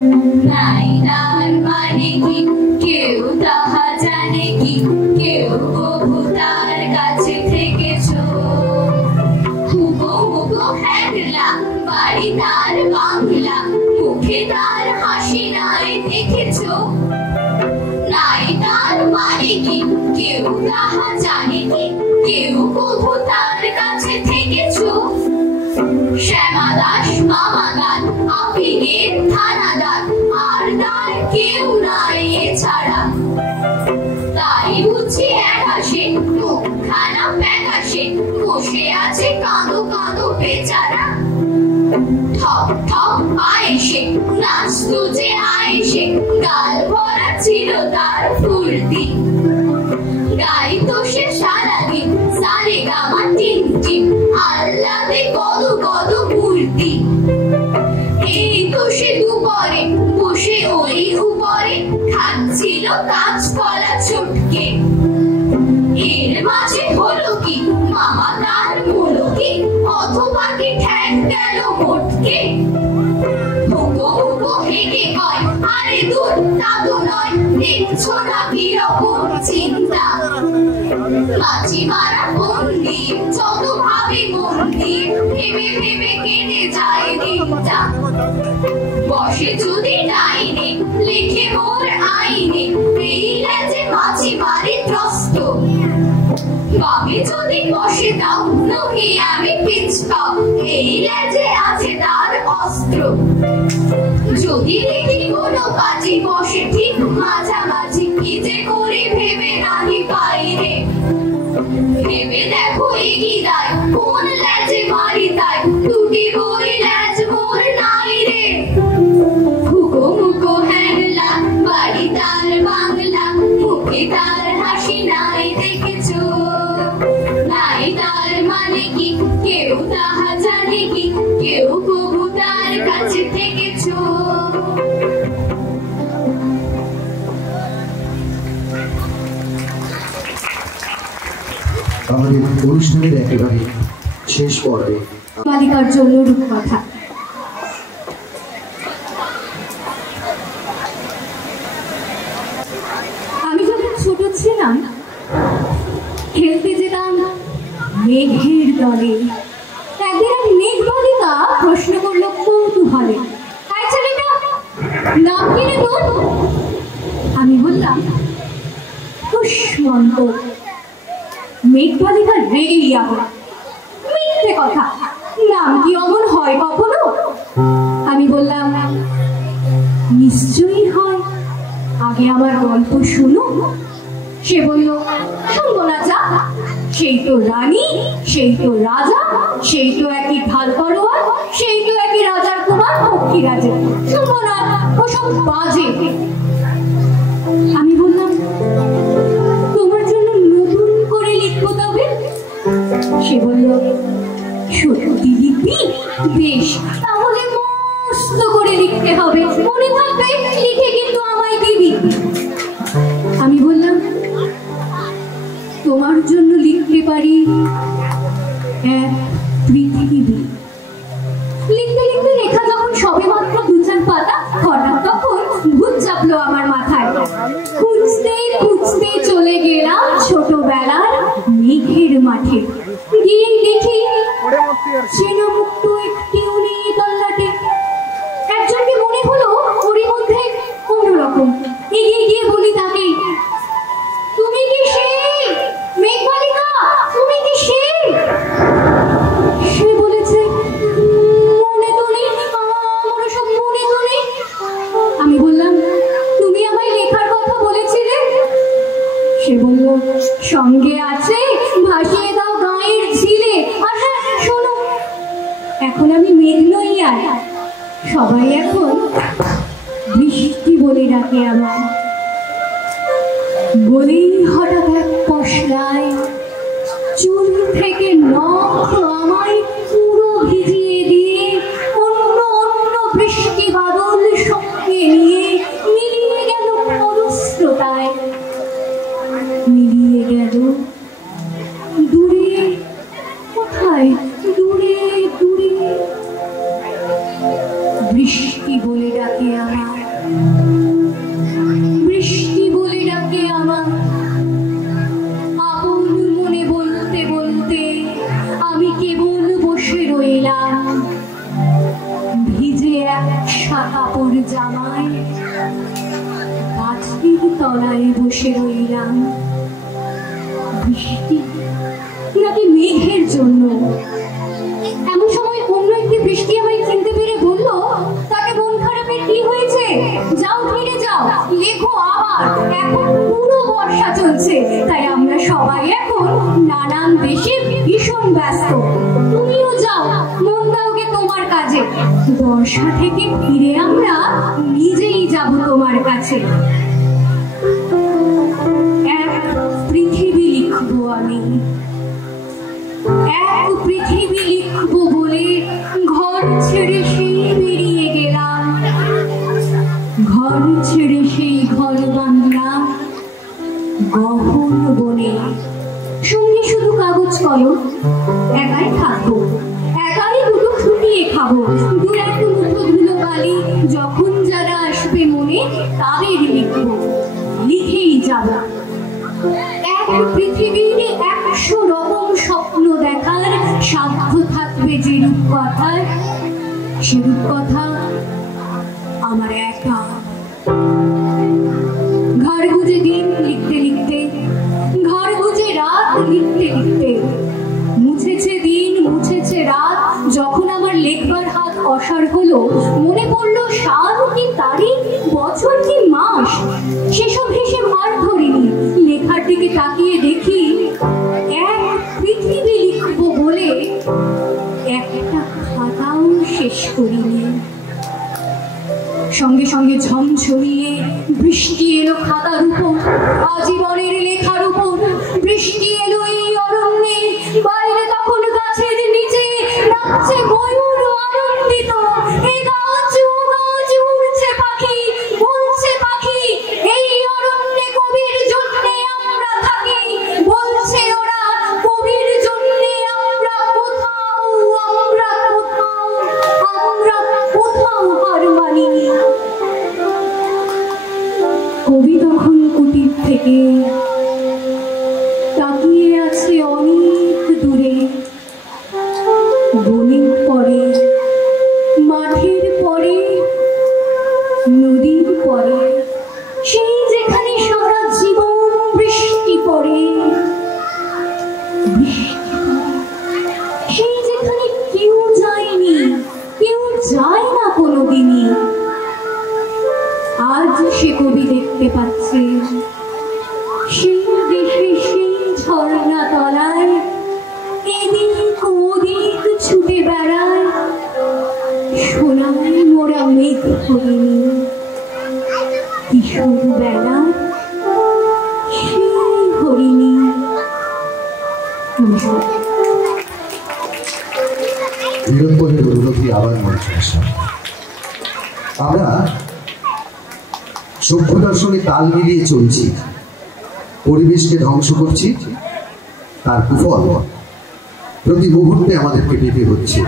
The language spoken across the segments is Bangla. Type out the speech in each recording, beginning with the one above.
নাইনার মানে কি কেউ তাহা জানে কি? কেউ কবু তার কাছে থেকেছ? হুবো হুবো হ্যাংলা, বাড়ি তার বাংলা, মুখে তার হাসি নাই দেখেছ? নাইনার মানে কি কেউ তাহা জানে কি? কেউ কবু তার কাছে থেকেছ? শ্যামা দাস মামাদার, আপিনের থানাদার, আর তার কেউ নাই এছাড়া। তাই বুঝি একাশে মুখখানা প্যাকাশে বসে আছে কাঁদো কাঁদো বেচারা। ঠক ঠক পায়েসে নাচতো যে আয়েসে, গাল ভরা ছিল তার ফুর্তি। গাইতো সে সারাদিন সারে গামা টিম টিম, আল্লাদে কত কত মূর্তি। এই তো সে দুপুরে বসে ওই উপরে খাচ্ছিল কাঁচকলা চটকে। এর মাঝে হলো কি মামা তার মুলো কি, অথবা কি ঠ্যাং গেল মোটকে। হুকো হুকো হেগে কয় আরে দূর তা তো নয়, দেখছো না কিরকম চিন্তা। মাছি মারা মন্দির যত ভাবে মন্দির, ভেবে ভেবে কেটে যায় দিনটা। বসে যদি ডাইনে লেখে মোর আইনে, এই লেজে মাছি মারি ত্রস্ত। বামে যদি বসে দাও নহি আমি পিছপাও, এই লেজে আছে তার অস্ত্র। যদি দেখি কোনো কাজে বসে ঠিক মাঝামাঝি, কি যে করি ভেবে নাহি পাইরে। ভেবে দেখো এগিয়ে যায় কোন লেজে মারি তাই, দুটি বই লেজ মোর নাই রে। হুকো মুকো হ্যাংলা, বাড়ি তার বাংলা, মুখে তার হাসি নাই দেখেছ? নাই তার মানে কি কেউ তাহা জানে কি? কেউ কবু তার কাছে থেকেছ? আমাদের অনুষ্ঠানের একেবারে শেষ পর্বে বালিকার জন্য রূপকথা। আমি যখন ছোট ছিলাম খেলতে যেতাম মেঘের দলে। একদিন এক মেঘ বালিকা প্রশ্ন করলো কৌতূহলে, ছেলেটা নাম কি রে তোর? আমি বললাম কুষ্মন্ত। মেঘ বালিকা রেগে গিয়া বলল, মিথ্যে কথা, নাম কি অমন হয় কখনো? আমি বললাম নিশ্চয়ই হয়, আগে আমার গল্প শুনো। সে বলল শুনবো না যা, সেই তো রানী, সেই তো রাজা, সেই তো একই ঢাল তরোয়াল, সেই তো একই রাজার কুমার পক্ষীরাজে, শুনবো না, ওসব বাজে। আমি বললাম তোমার জন্য নতুন করে লিখবো তবে? সে বলল সত্যি লিখবি? বেশ, তাহলে মস্ত করে লিখতে হবে, মনে থাকবে, লিখে কিন্তু আমায় দিবি। আমি বললাম তোমার জন্য লিখতে পারি এক পৃথিবী। লিখতে লিখতে লেখা যখন সবে মাত্র 2-4 পাতা, হঠাৎ তখন ভূত চাপলো আমার মাথায়। খুঁজতে খুঁজতে চলে গেলাম ছোটবেলার মেঘের মাঠে। গিয়ে দেখি চেনামুক্ত একটি উনি তল্লাটে। একজনকে মনে হলো ওরই মধ্যে অন্যরকম। এগিয়ে গিয়ে বলি তাকে, তুমি কি সেই মেঘ বালিকা? তুমি কি সেই? সে বলেছে মনে তো নেই, আমার সব মনে তো নেই। আমি বললাম তুমি আমায় লেখার কথা বলেছিলে? সে বলল সঙ্গে আছে, ভাসিয়ে দাও গাঁয়ের ঝিলে। আর হ্যাঁ শোনো, এখন আমি মেঘ নই আর, সবাই এখন বৃষ্টি বলে ডাকে আমার। বলেই হঠাৎ এক পশলায় চুল থেকে নখ আমায় পুরো ভিজিয়ে দিয়ে অন্য অন্য বৃষ্টি বাদল সঙ্গে নিয়ে মিলিয়ে গেল পরস্রোতায়। মিলিয়ে গেল দূরে, কোথায় দূরে দূরে, বৃষ্টি বলে ডাকে আমার। জামাই গাছের তলায় বসে রইলাম। বৃষ্টি নাকি মেঘের জন্য? এমন সময় অন্য একটি বৃষ্টি আমায় চিনতে পেরে বলল, তাকে মন খারাপের কি হয়েছে? যাও ফিরে যাও, লেখো আবার। এখন পুরো বর্ষা চলছে, তাই আমরা সবাই এখন নানান দেশে ভীষণ ব্যস্ত। তুমিও যাও, মন দাও গে তোমার কাজে। বর্ষা থেকে ফিরে আমরা নিজেই যাব তোমার কাছে। এক পৃথিবী লিখবো আমি, এক পৃথিবী লিখবো বলে ঘর ছেড়ে সেই বেরিয়ে গেলাম। ঘর ছেড়ে সেই ঘর বাঁধলাম গহন বনে। সঙ্গে শুধু কাগজ কলম, একাই থাকবো, একাই দুটো ফুটিয়ে খাবো। দু এক মুঠো ধুলো বালি যখন যারা আসবে মনে তাদের লিখবো, লিখেই যাব। এক পৃথিবীর 100 রকম স্বপ্ন দেখার সাধ্য থাকবে যে রূপকথার, সে রূপকথা আমার একা। ঘর গুজে দিন লিখতে লিখতে, ঘর গুজে রাত লিখতে লিখতে, মুছেছে দিন মুছেছে রাত। যখন আমার লেখবার হাত অসার হলো, মনে পড়লো সাল কি তারিখ, বছর কি মাস, সেসব হিসেব আর ধরিনি। লেখার দিকে তাকিয়ে দেখি এক পৃথিবী লিখবো বলে একটা খাতাও শেষ করিনি। সঙ্গে সঙ্গে ঝমঝমিয়ে বৃষ্টি এলো খাতার উপর, আজীবনের লেখার উপর। বৃষ্টি এলো এই অরণ্যে, বাইরে তখন গাছের নিচে নাচছে ময়ূর আনন্দিত। এই গাছ ও গাছ উড়ছে পাখি, বলছে পাখি এই অরণ্যে কবির জন্যে আমরা থাকি। বলছে ওরা কবির জন্যে আমরা কোথাও, আমরা কোথাও, আমরা কোথাও হার মানিনি। কবি তখন কুটির থেকে তাকিয়ে আছে অনেক দূরে, বনের পরে, মাঠের পরে, নদীর পরে, সেই যেখানে সারা জীবন বৃষ্টি পড়ে। সেই যেখানে কেউ যায়নি, কেউ যায় না কোনোদিনই। আজ সে কবি দেখতে পাচ্ছে সেই দেশে সেই ঝর্ণা তলায় এদিক ওদিক ছুটে বেড়ায় সোনায় মোড়া মেঘ হরিণী। কিশোর বেলা সেই হরিণী। বিরোধপদের উন্নতি আবার মঞ্চে আসা। আমরা সভ্যতার সঙ্গে তাল মিলিয়ে চলছি, পরিবেশকে ধ্বংস করছি, তার কুফল প্রতি মুহূর্তে আমাদেরকে পেতে হচ্ছে।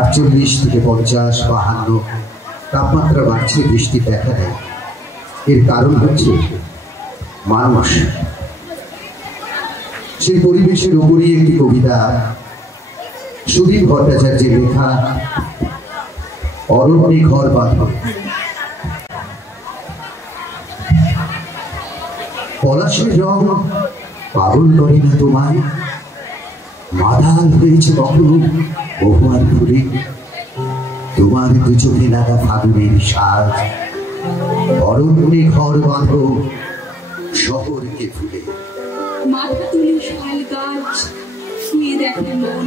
48 থেকে 50, 52 তাপমাত্রা বাড়ছে, বৃষ্টি দেখা দেয়। এর কারণ হচ্ছে মানুষ। সেই পরিবেশের উপরই একটি কবিতা সুদীপ ভট্টাচার্যের লেখা অরণ্যে ঘর বাঁধো। পলাশের রং পাগল করে না তোমায়, মাদাল হয়েছে কখনো বহুয়ার ফুলে। তোমার দু চোখে লাগা ফাগুনের সাজ, অরণ্যে ঘর বাঁধো শহরকে ফুলে। মাথা তুলে শাল গাছ শুয়ে দেখে মন,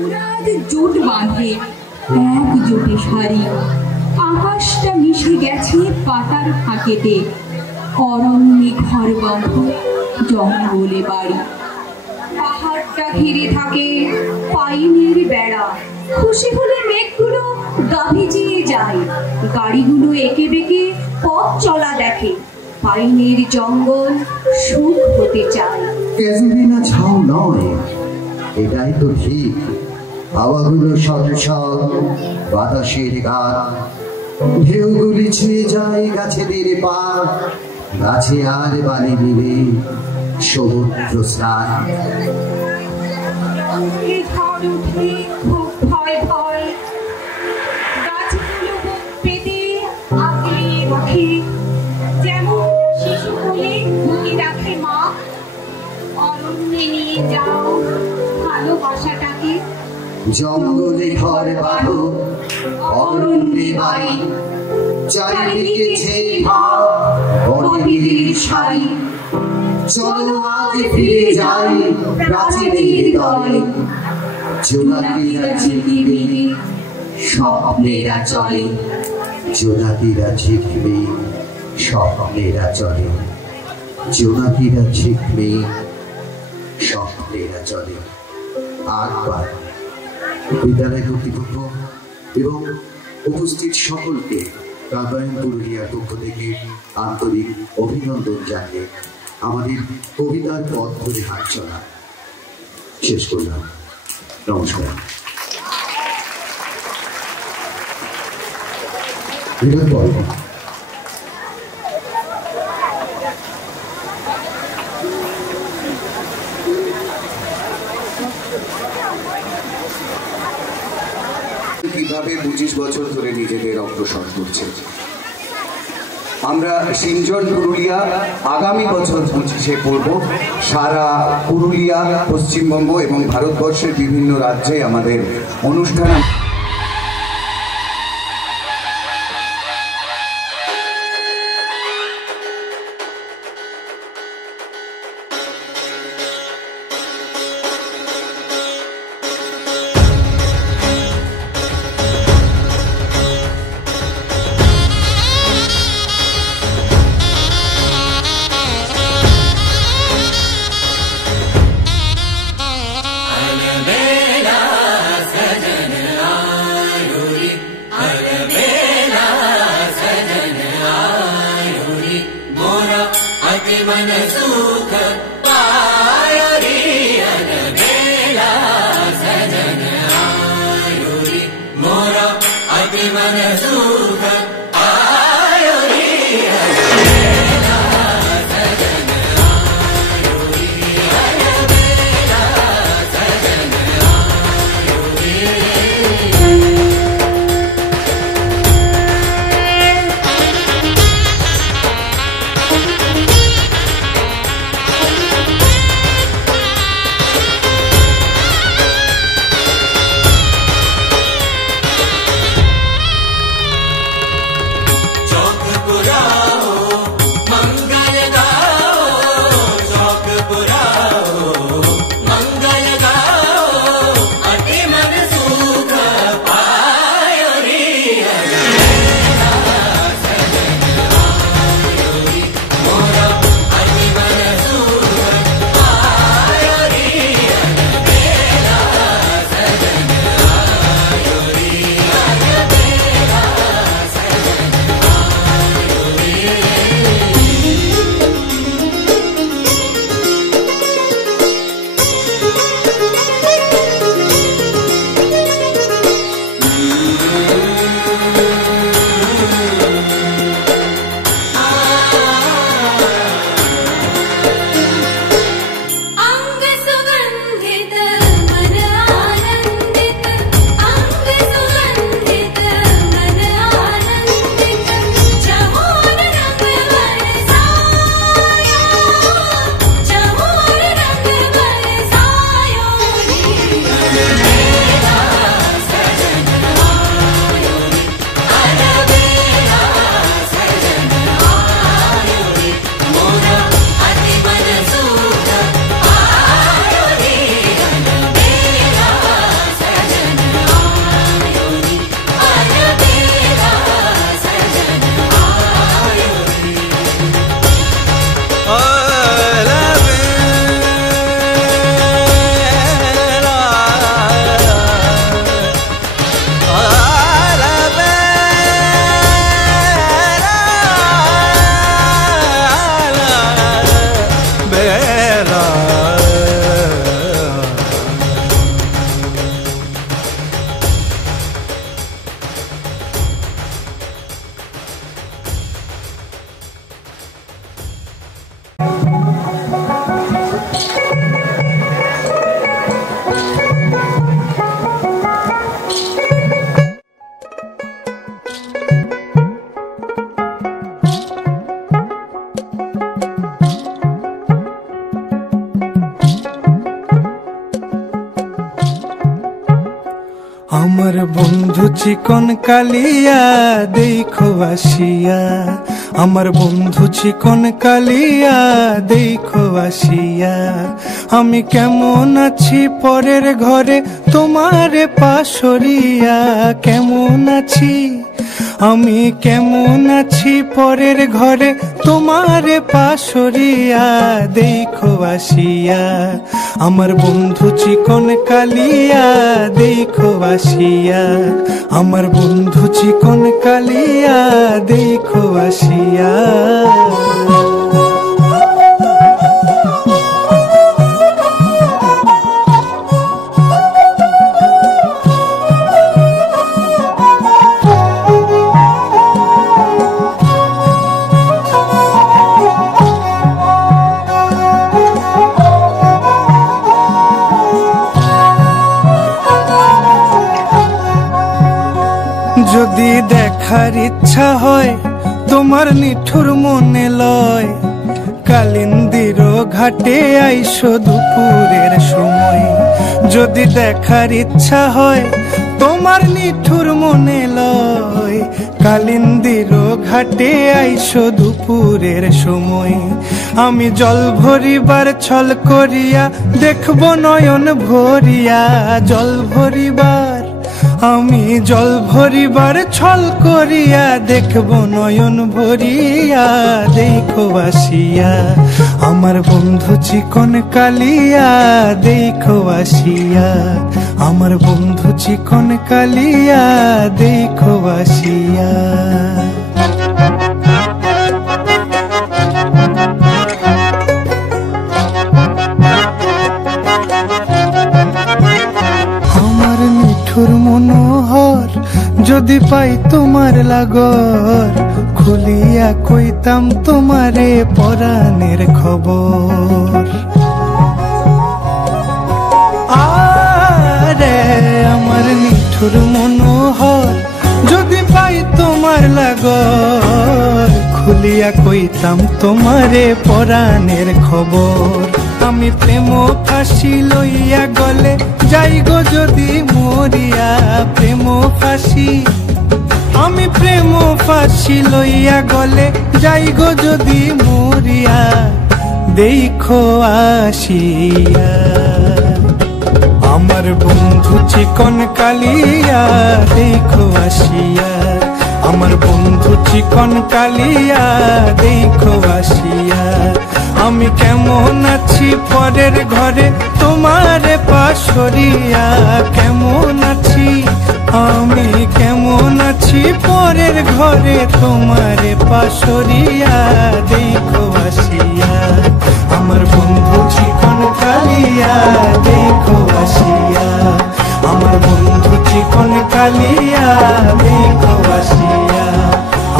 ওরা আজ জোট বাঁধে এক জোটে সারি। আকাশটা মিশে গেছে পাতার ফাঁকেতে, অরণ্যে ঘর বাঁধো জঙ্গলে বাড়ি। পাহাড়টা ঘিরে থাকে পাইনের বেড়া, খুশি হলে মেঘগুলো গা ভিজিয়ে যায়। গাড়িগুলো এঁকে বেঁকে পথ চলা দেখে, পাইনের জঙ্গল সুখ হতে চায়। ক্যাজুরিনা ছাও নয়, এটাই তো ঠিক। হাওয়াগুলো সলসল, বাতাসের গান, ঢেউগুলি ছুঁয়ে যায় গাছেদের পা। গাছে আর বালি মিলে সমুদ্র স্নান। ঝড় উঠে খুব ভয় ভয়, গাছগুলো বুক পেতে যাও ভালোবাসাটাকে। জঙ্গলে ঘর বাঁধো, অরণ্যে বাড়ি, চারিদিকে ছেয়ে ভাব বনেদের সারি। চলো আজ ফিরে যাই প্রাচীনের দলে, জোনাকিরা ঝিকিবে স্বপ্নেরা চলে, জোনাকিরা ঝিকবে স্বপ্নেরা চলে, জোনাকিরা ঝিকবে স্বপ্নেরা চলে। আরেকবার বিদ্যালয় কর্তৃপক্ষ এবং উপস্থিত সকলকে কাব্যায়ন পুরুলিয়ার পক্ষ থেকে আন্তরিক অভিনন্দন জানিয়ে আমাদের কবিতার পথ ধরে হাট চলা শেষ করলাম। নমস্কার। কিভাবে 25 বছর ধরে নিজেদের অগ্রসর করছে। আমরা সিনজন পুরুলিয়া আগামী বছর 25-এ পড়ব। সারা পুরুলিয়া, পশ্চিমবঙ্গ এবং ভারতবর্ষের বিভিন্ন রাজ্যে আমাদের অনুষ্ঠান। চিকন কালিয়া দেখো আসিয়া, আমার বন্ধু চিকন কালিয়া দেখো আসিয়া। আমি কেমন আছি পরের ঘরে তোমারে পাশরিয়া, কেমন আছি আমি কেমন আছি পরের ঘরে তোমারে পাশরিয়া দেখো আসিয়া। আমার বন্ধু চিকন কালিয়া দেখো আসিয়া, আমার বন্ধু চিকন কালিয়া দেখো আসিয়া। যদি দেখার ইচ্ছা হয় তোমার নিঠুর মনে লয়, কালিন্দির ঘাটে আইসো দুপুরের সময়। যদি দেখার ইচ্ছা হয় তোমার নিঠুর মনে লয়, কালিন্দির ঘাটে আইসো দুপুরের সময়। আমি জল ভরিবার ছল করিয়া দেখব নয়ন ভরিয়া, জল ভরিবার আমি জল ভরিবার ছল করিয়া দেখব নয়ন ভরিয়া দেখো আসিয়া। আমার বন্ধু চিকন কালিয়া দেখো আসিয়া, আমার বন্ধু চিকন কালিয়া দেখো আসিয়া। আমার মিঠুর মনোহর যদি পাই তোমার লাগর, খুলিয়া কইতাম তোমারে পরাণের খবর। আরে আমার মিঠুর মনোহর যদি পাই তোমার লাগর, খুলিয়া কইতাম তোমারে পরাণের খবর। আমি প্রেম ফাঁসি লইয়া গলে যাই গো যদি মরিয়া, প্রেম ফাঁসি আমি প্রেম ফাঁসি লইয়া গলে যাই গো যদি মরিয়া দেখো আসিয়া। আমার বন্ধু চিকন কালিয়া দেখো আসিয়া, আমার বন্ধু চিকন কালিয়া দেখো আসিয়া। আমি কেমন আছি পরের ঘরে তোমারে পাশরিয়া, কেমন আছি আমি কেমন আছি পরের ঘরে তোমারে পাশরিয়া দেখো আসিয়া। আমার বন্ধু চিকন কালিয়া দেখো আসিয়া, আমার বন্ধু চিকন কালিয়া দেখো আসিয়া,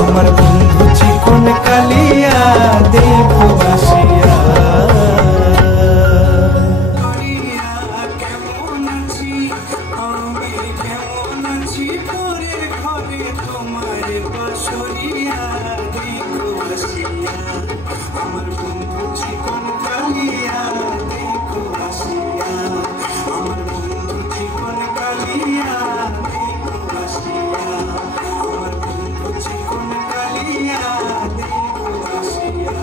আমার বন্ধু চিকন কালিয়া দেখো আসিয়া। কেমন আছি আমি কেমন আছি পরের ঘরে তোমার পাশরিয়া দেখো আসিয়া, আমার বন্ধু চিকন কালিয়া দেখো আসিয়া, আমার বন্ধু চিকন কালিয়া দেখো আসিয়া, আমার বন্ধু চিকন কালিয়া দেখো আসিয়া।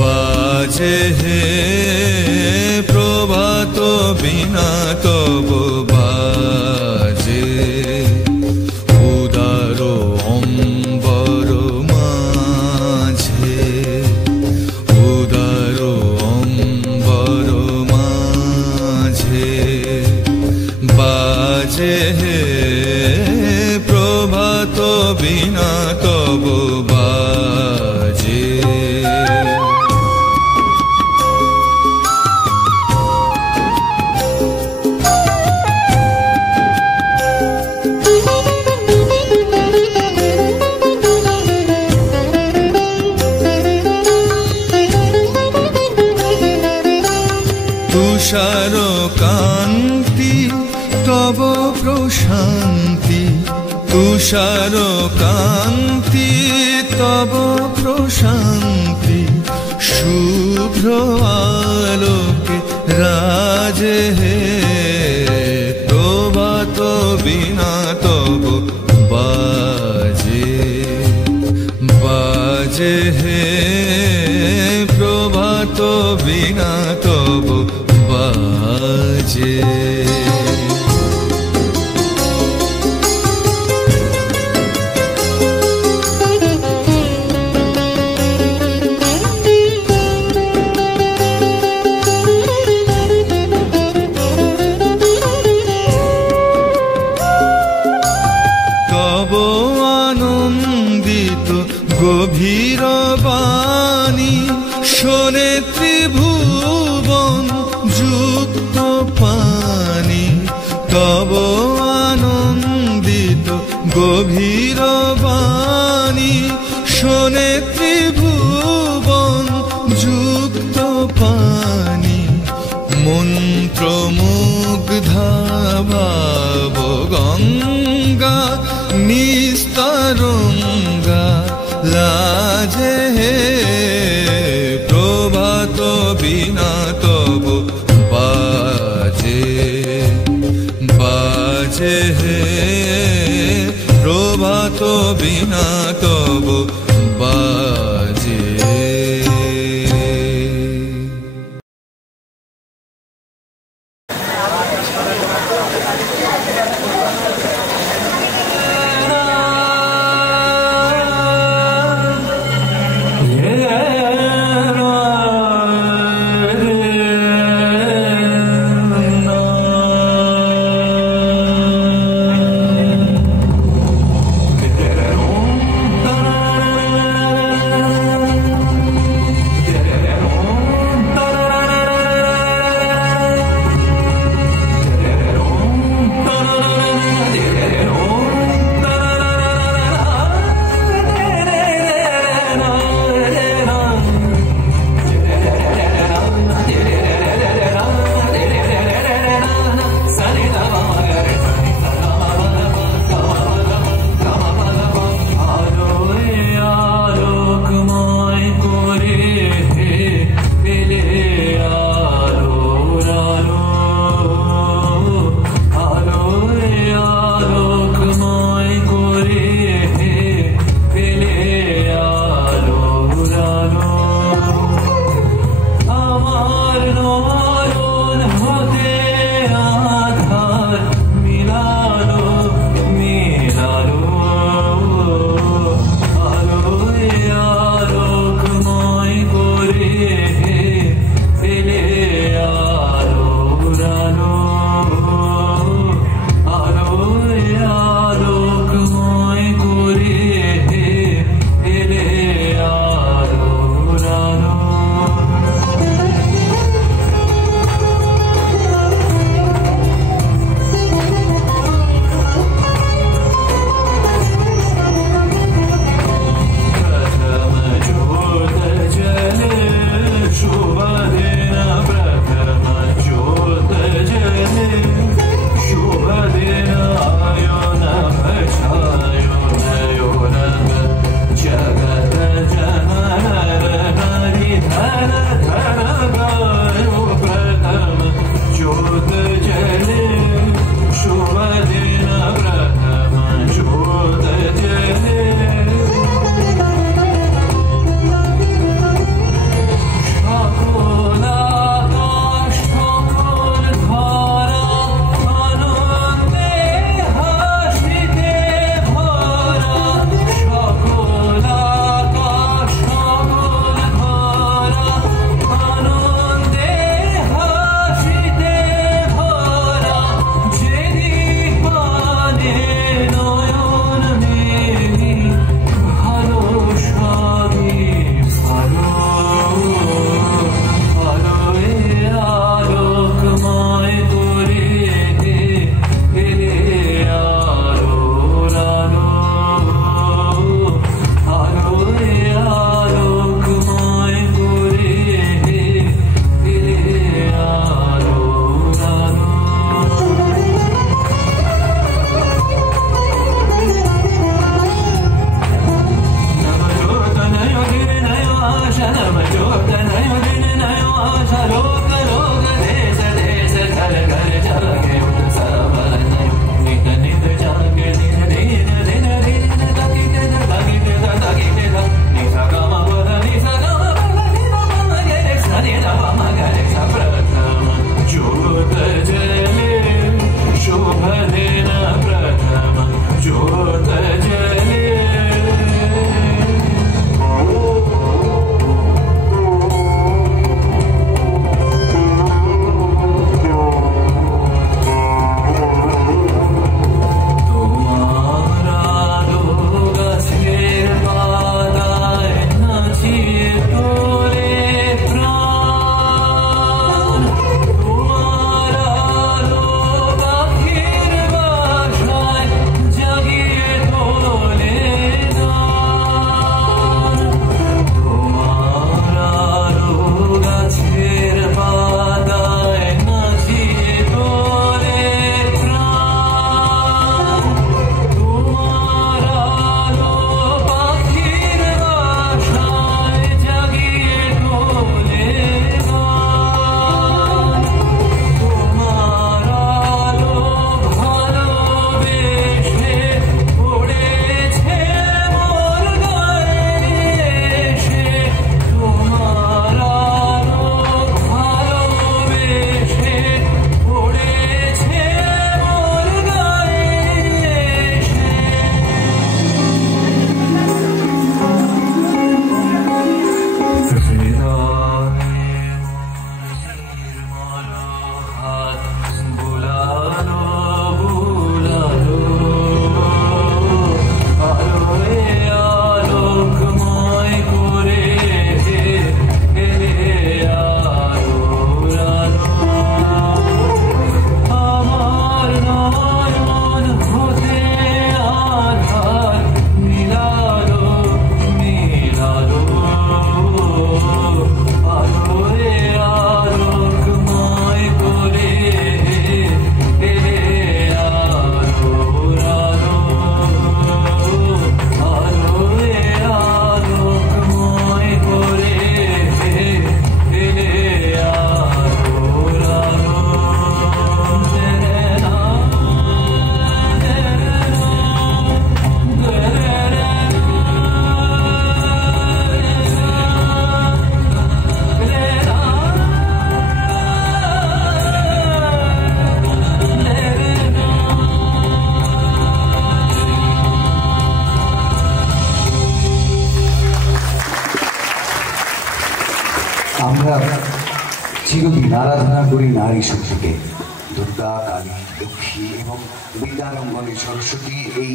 বাজে হে প্রভাত বিনা তব বাজে, উদার অম্বর মাঝে, উদার অম্বর মাঝে বাজে হে প্রভাত বিনা তব তুষার কান্তি তব প্রশান্তি, তুষার কান্তি তব প্রশান্তি, শুভ্র আলোকে রাজে হে, প্রভাত বিনা তব বাজে, বাজে হে, প্রভাত বিনা তব বাজে। গভীর বাণী শোনে ত্রিভুবন যুক্ত পানি, তব আনন্দিত গভীর বাণী শোনে ত্রিভুবন যুক্ত পানি, মন্ত্রমুগ্ধা ভাব গঙ্গা নিস্তরঙ্গা লাজে হে, প্রভাত বিনা তব বাজে, বাজে হে, প্রভাত বিনা তব বাজে। Yeah. চিরদিন আরাধনা করি নারী শক্তিকে, দুর্গা, কালী, লক্ষ্মী এবং বিদ্যার অঙ্গনে সরস্বতী। এই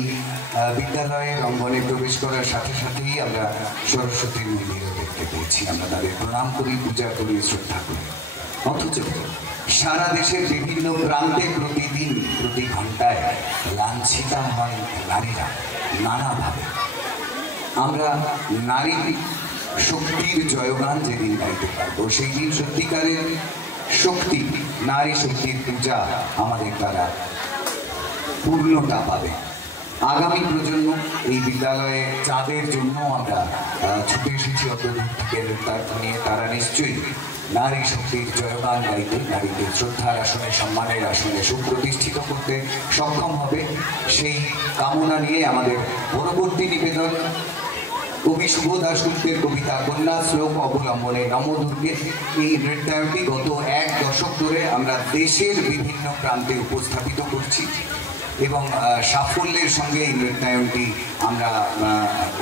বিদ্যালয়ের অঙ্গনে প্রবেশ করার সাথে সাথেই আমরা সরস্বতীর মন্দিরও দেখতে পেয়েছি। আমরা তাদের প্রণাম করি, পূজা করি, শ্রদ্ধা করি। অথচ সারা দেশের বিভিন্ন প্রান্তে প্রতিদিন প্রতি ঘন্টায় লাঞ্ছিতা হয় নারীরা নানাভাবে। আমরা নারী শক্তির জয়গান যেদিন গাইতে পারবো, সেই দিন সত্যিকারের শক্তি, নারী শক্তির পূজা আমাদের দ্বারা পূর্ণতা পাবে। আগামী প্রজন্ম এই বিদ্যালয়ে যাদের জন্য আমরা ছুটে এসেছি অত দূর থেকে নেতৃত্ব নিয়ে, তারা নিশ্চয়ই নারী শক্তির জয়গান গাইতে, নারীদের শ্রদ্ধার আসনে, সম্মানের আসনে সুপ্রতিষ্ঠিত করতে সক্ষম হবে। সেই কামনা নিয়ে আমাদের পরবর্তী নিবেদন কবি শুভ দাশগুপ্তের কবিতা কন্যা শ্লোক অবলম্বনে নমদুর্গে। এই নৃত্যায়নটি গত 1 দশক ধরে আমরা দেশের বিভিন্ন প্রান্তে উপস্থাপিত করছি এবং সাফল্যের সঙ্গে এই নৃত্যায়নটি আমরা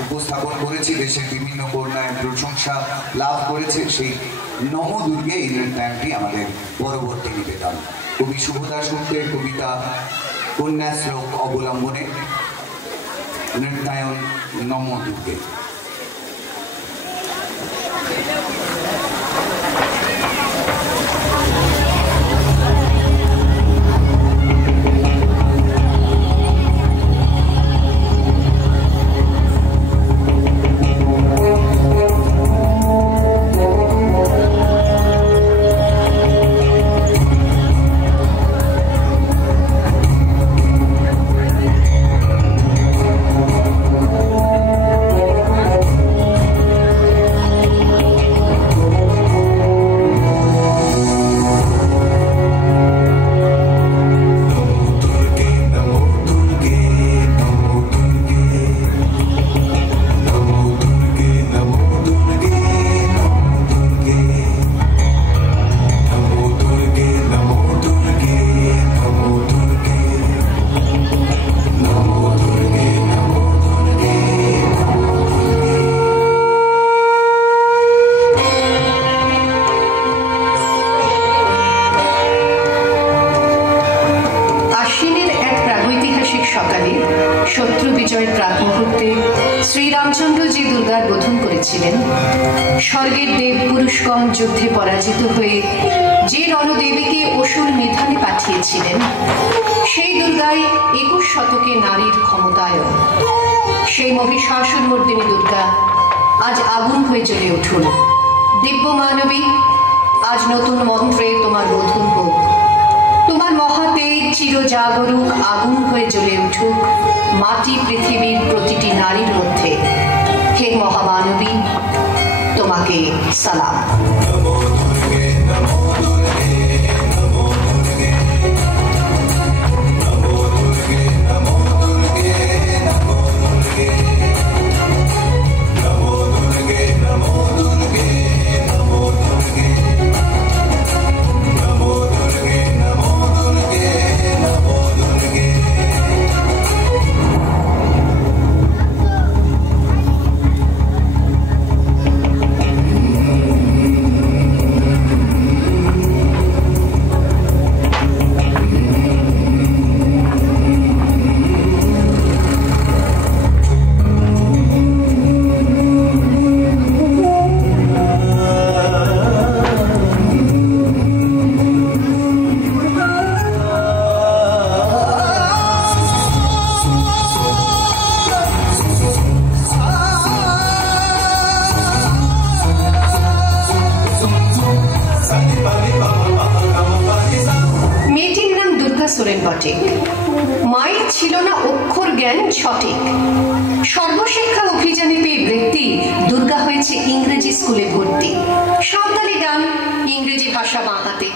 উপস্থাপন করেছি। দেশের বিভিন্ন কন্যায় প্রশংসা লাভ করেছে। সেই নমদুর্গে এই নৃত্যায়নটি আমাদের পরবর্তী নিবেদন। কবি শুভ দাশগুপ্তের কবিতা কন্যা শ্লোক অবলম্বনে নৃত্যায়ন নমদুর্গে। শত্রু বিজয়ের প্রাক মুহূর্তে শ্রীরামচন্দ্র যে দুর্গার বোধন করেছিলেন, স্বর্গের দেব পুরুষগণ যুদ্ধে পরাজিত হয়ে যে রণদেবীকে অসুর নিধনে পাঠিয়েছিলেন, সেই দুর্গাই 21 শতকে নারীর ক্ষমতায়ন। সেই মহিষাসুর মর্দিনী দুর্গা আজ আগুন হয়ে জ্বলে উঠুন। দিব্য মানবী, আজ নতুন মন্ত্রে তোমার বোধন হোক। তোমার মহাতেজ চিরজাগরুক আগুন হয়ে জ্বলে উঠুক মাটি পৃথিবীর প্রতিটি নারীর মধ্যে। হে মহামানবী, তোমাকে সালাম। মায়ের ছিল না অক্ষর জ্ঞান সঠিক। সর্বশিক্ষা অভিযানে পেয়ে বৃত্তি দুর্গা হয়েছে ইংরেজি স্কুলে ভর্তি। সাঁওতালি গান, ইংরেজি ভাষা বাঁহাতে,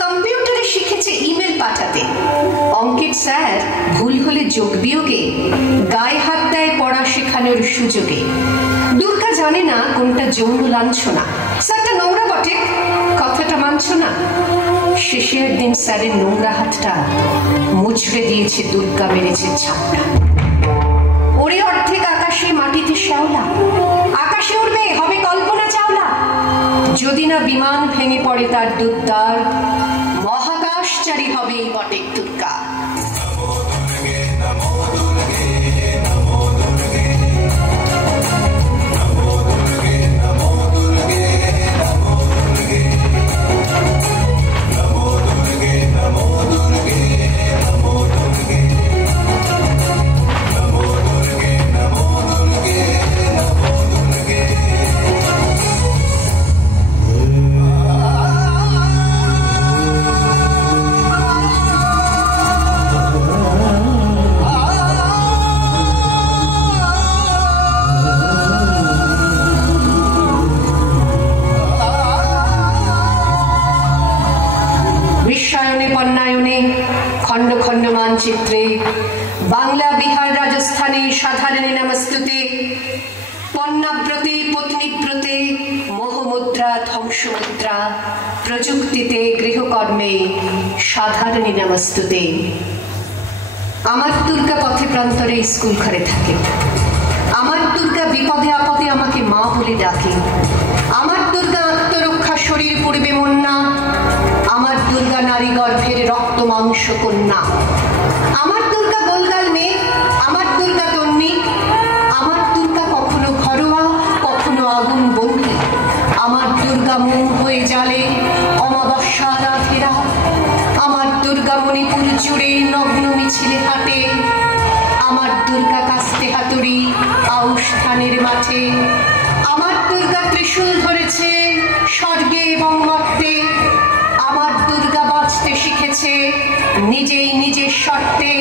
কম্পিউটারে শিখেছে ইমেল পাঠাতে। অঙ্কের স্যার ভুল হলে যোগ বিয়োগে গায়ে হাত দেয় পড়া শেখানোর সুযোগে। দুর্গা জানে না কোনটা যৌন লাঞ্ছনা। স্যারটা নোংরা বটে, কথাটা মানছ না। শেষের দিন স্যারের নোংরা হাতটা মুচড়ে দিয়েছে দুর্গা, মেরেছে ছাপটা। ওরে অর্ধেক আকাশে মাটিতে শ্যাওলা, আকাশে উড়বে হবে কল্পনা চাওলা। যদি না বিমান ভেঙে পড়ে তার দুর্দার, মহাকাশচারী হবে এই বটের দুর্গা। বন্যায়নে খণ্ড খণ্ড মানচিত্রে বাংলা, বিহার, রাজস্থানে সাধারণে নমস্তুতে, পণ্যাব্রতে, পত্নীব্রতে, মোহমুদ্রা, ধ্বংসমুদ্রা, প্রযুক্তিতে, গৃহকর্মে সাধারণে নমস্তুতে। আমার দুর্গা পথে প্রান্তরে স্কুল ঘরে থাকে। আমার দুর্গা বিপদে আপদে আমাকে মা বলে ডাকে। আমার দুর্গা আত্মরক্ষা শরীর পূর্বে মন্না। আমার দুর্গা নারী গর্ভের রক্ত মাংস কন্যা। আমার দুর্গা গোলগাল মেয়ে, আমার দুর্গা তন্নি। আমার দুর্গা কখনো ঘরোয়া, কখনো আগুন বন্দী। আমার দুর্গা মুখ হয়ে জ্বালে অমাবস্যা রাধেরা। আমার দুর্গা মণিপুর জুড়ে নগ্ন মিছিলে হাঁটে। আমার দুর্গা কাস্তে হাতুড়ি আউশ ধানের মাঠে। আমার দুর্গা ত্রিশূল ধরেছে স্বর্গে এবং মর্তে। আমার দুর্গা বাঁচতে শিখেছে নিজেই নিজের শর্তে।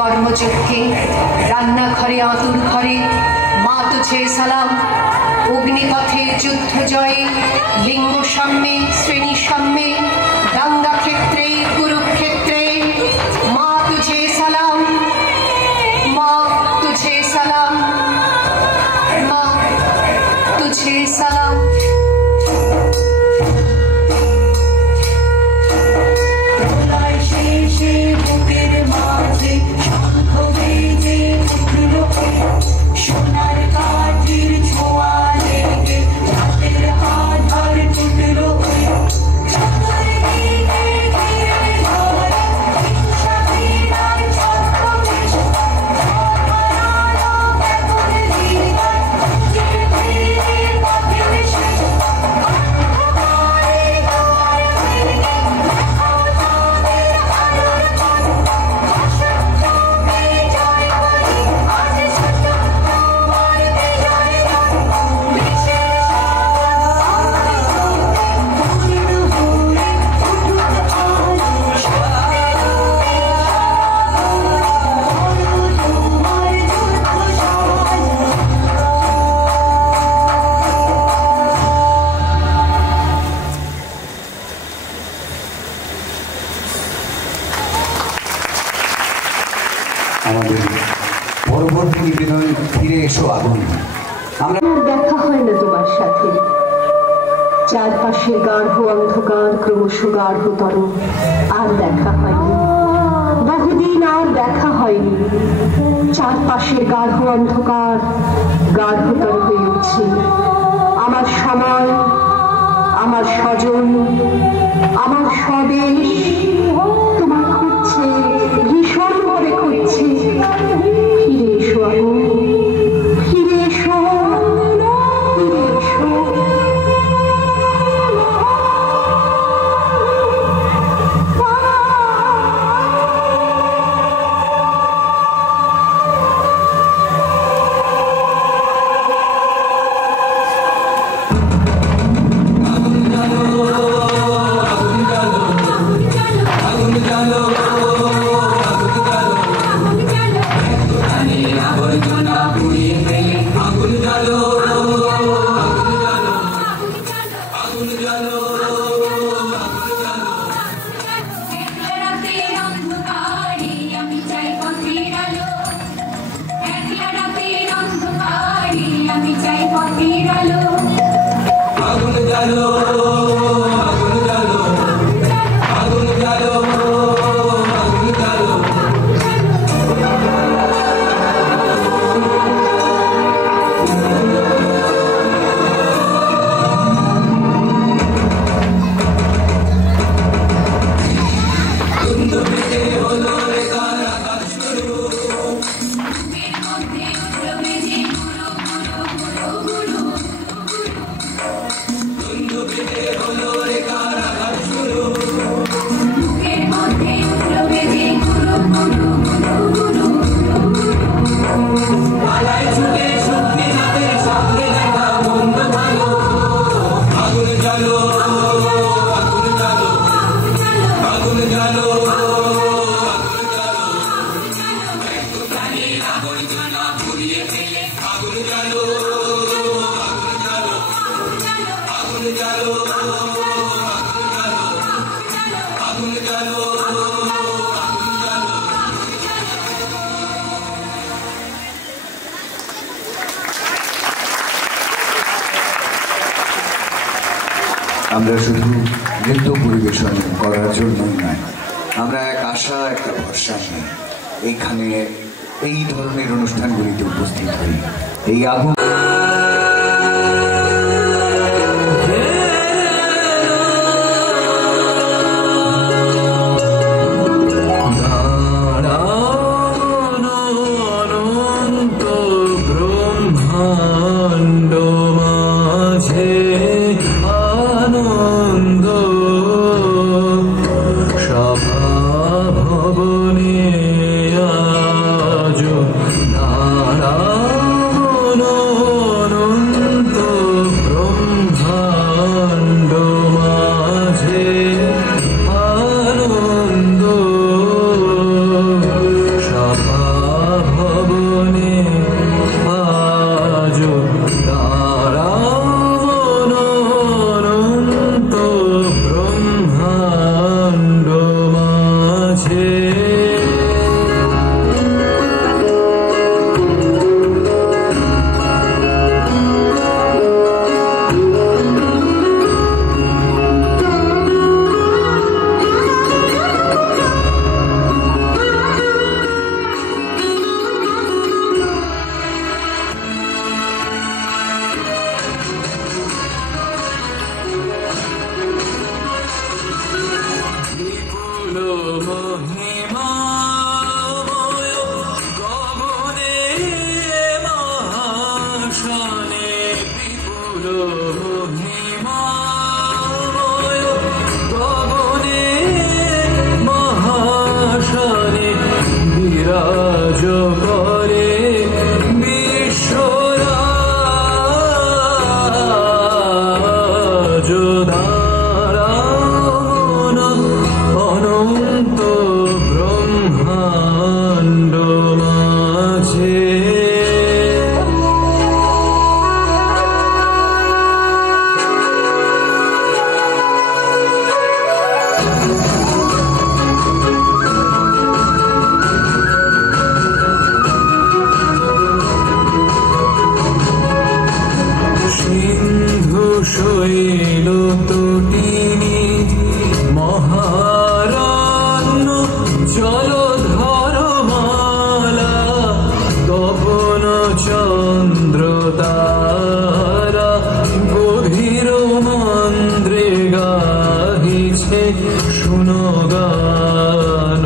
কর্মযজ্ঞে রান্নাঘরে আতুর ঘরে মা তুঝে সালাম। অগ্নিপথে যুদ্ধ জয়ে লিঙ্গ সাম্যে শ্রেণী সাম্যে গঙ্গা ক্ষেত্রে কুরুক্ষেত্রে মা তুঝে সালাম, মা তুঝে সালাম, মা তুঝে সালাম। সোনার কাঠির ছোঁয়া লেগে রাতের আধার টুটলো। আমাদের পরবর্তী নিবেদন ফিরে এসো আগুন। আমরা দেখা হয় না তোমার সাথে, চারপাশে গাঢ় অন্ধকার ক্রমশ গাঢ়তর, আর দেখা হয়নি বহুদিন, আর দেখা হয়নি। চারপাশের গাঢ় অন্ধকার গাঢ়তর হয়ে উঠছে। আমার সময় আমার স্বজন, আমার স্বদেশ তোমার খুঁজছে, ভীষণ ভাবে খুঁজছে। ফিরে এসো আগুন, ফিরে এসো, ফিরে এসো। আমরা শুধু নৃত্য পরিবেশন করার জন্যই নয়, আমরা এক আশা, একটা ভরসা নিয়ে এইখানে এই ধরনের অনুষ্ঠানগুলিতে উপস্থিত হই। এই আগুন চন্দ্র তারা গভীর মন্দ্রে শুনো গান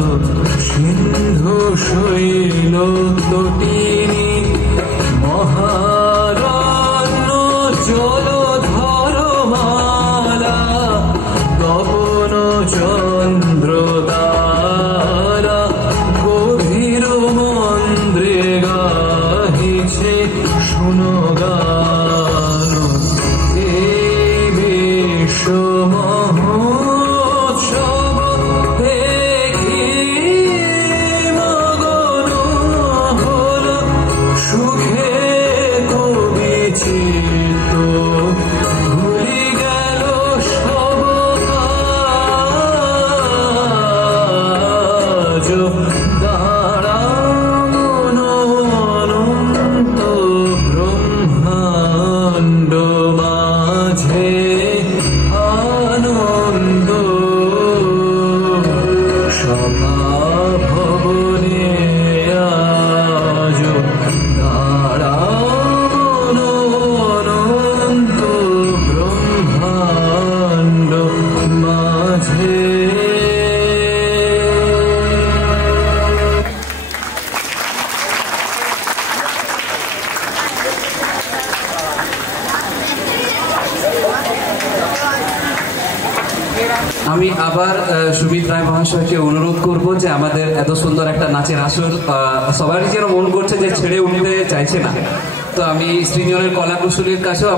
সিন্ধু শৈল তটিনী মহারণ্য জলধর মালা তপন চন্দ্র তারা গভীর মন্দ্রে গাহিছে শুনো গান এই বিশ্ব মহোৎসব দেখি মগন হল সুখে কবি চিত্ত ভুলি গেল সব কাজ দাঁড়ান অনন্ত ব্রহ্মাণ্ড মাঝে আনন্দ সভা ভবনে আজ দাঁড়ান অনন্ত ব্রহ্মাণ্ড মাঝে। আমি আবার সুমিত রায় মহাশয়কে অনুরোধ করব যে আমাদের এত সুন্দর একটা নাচের আসর সবারই যেন মন করছে যে ছেড়ে উঠতে চাইছে না, তো আমি সৃজনের কলা কুশলীর কাছেও